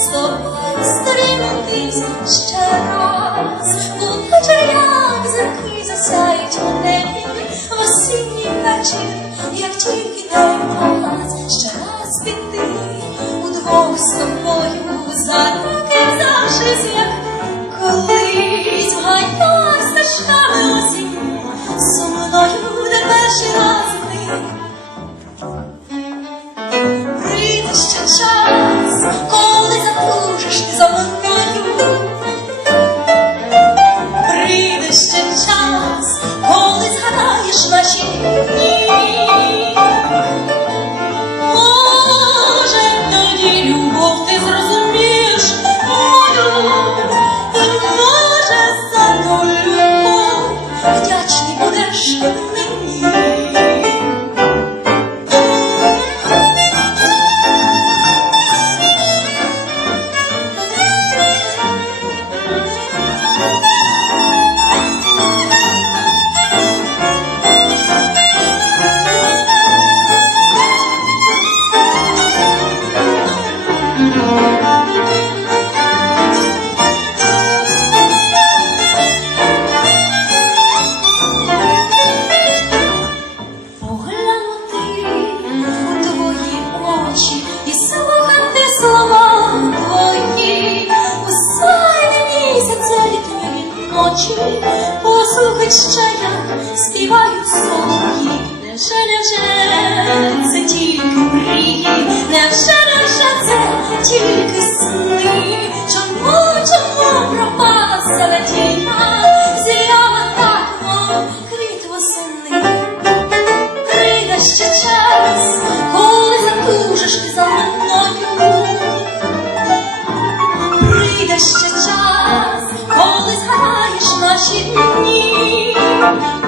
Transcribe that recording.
з тобою стрінутись ще раз, Плаче, як зірки засяють у небі, в осінній вечір, як тільки день галас, ще раз піти удвох з собою за руки завжди з'явне, коли. 我怎么会这样？house.